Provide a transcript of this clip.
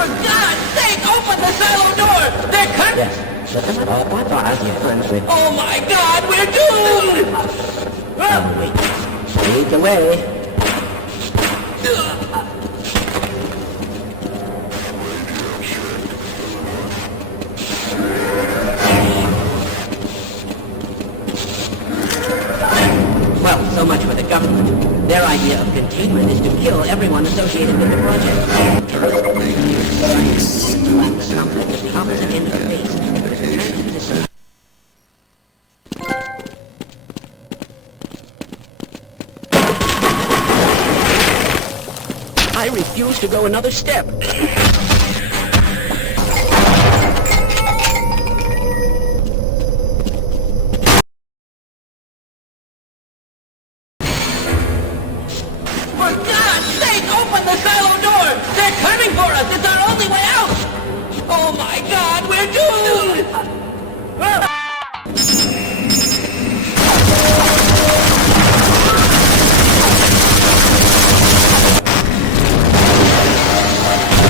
For God's sake, open the cellar door! They're cut! Yes. Oh my God, we're doomed! Oh, wait. Lead the way. Well, so much for the government. Their idea of containment is to kill everyone associated with the project. I refuse to go another step.